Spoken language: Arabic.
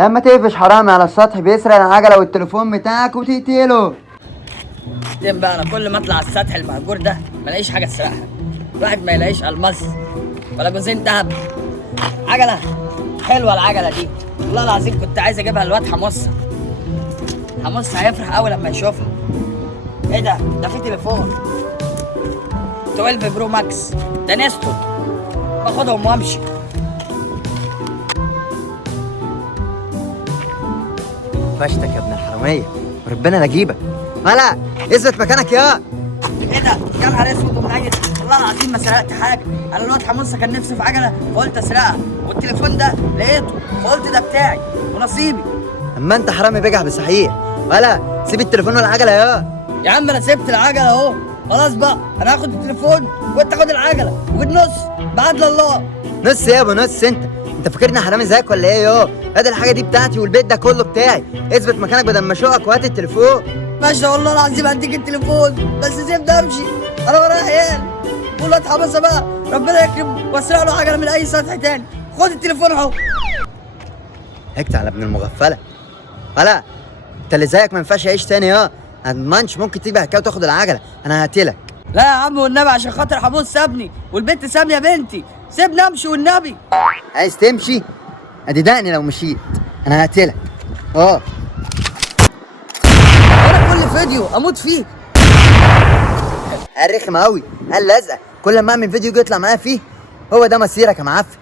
لما تقفش حرامي على السطح بيسرق العجله والتليفون بتاعك وتقتله. بعدين بقى انا كل ما اطلع على السطح المهجور ده ما الاقيش حاجه اسرقها. الواحد ما يلاقيش الماس ولا جوزين دهب. عجله حلوه العجله دي، والله العظيم كنت عايز اجيبها للواد حمص. حمص هيفرح قوي لما يشوفها. ايه ده في تليفون 12 برو ماكس، ده نستو، باخدهم وامشي. فشتك يا ابن الحراميه وربنا لا اجيبك. ملا اثبت مكانك يا ايه ده يا نهار اسود ومنيل، والله العظيم ما سرقت حاجه. انا الواد حمصه كان نفسه في عجله فقلت اسرقها، والتليفون ده لقيته فقلت ده بتاعي ونصيبي. اما انت حرامي بجح بصحيح. ملا سيب التليفون والعجله يا عم انا سبت العجله اهو، خلاص بقى انا هاخد التليفون وانت خد العجله وبالنص بعدل الله. نص يا ابو نص. انت فاكرني حرامي زيك ولا ايه ادي الحاجه دي بتاعتي والبيت ده كله بتاعي. اثبت مكانك بدل ما اشوقك وهات التليفون. ماشي والله العظيم هديك التليفون، بس سيبني امشي انا ورايا عيال. والواد حمصه بقى ربنا يكرم واسرق له عجله من اي سطح تاني. خد التليفون اهو. هكت على ابن المغفله. ملا انت اللي زيك ما ينفعش يعيش تاني ما اضمنش ممكن تيجي حكايه وتاخد العجله. انا هقتلك. لا يا عم والنبي عشان خاطر حمص سابني والبنت ساميه بنتي، سيبني امشي والنبي. عايز تمشي؟ ادي دقني لو مشيت انا هقتلك. انا كل فيديو اموت فيه. رخم قوي قال لازقه. كل ما اعمل فيديو يجي يطلع معايا فيه. هو ده مصيرك يا معفن.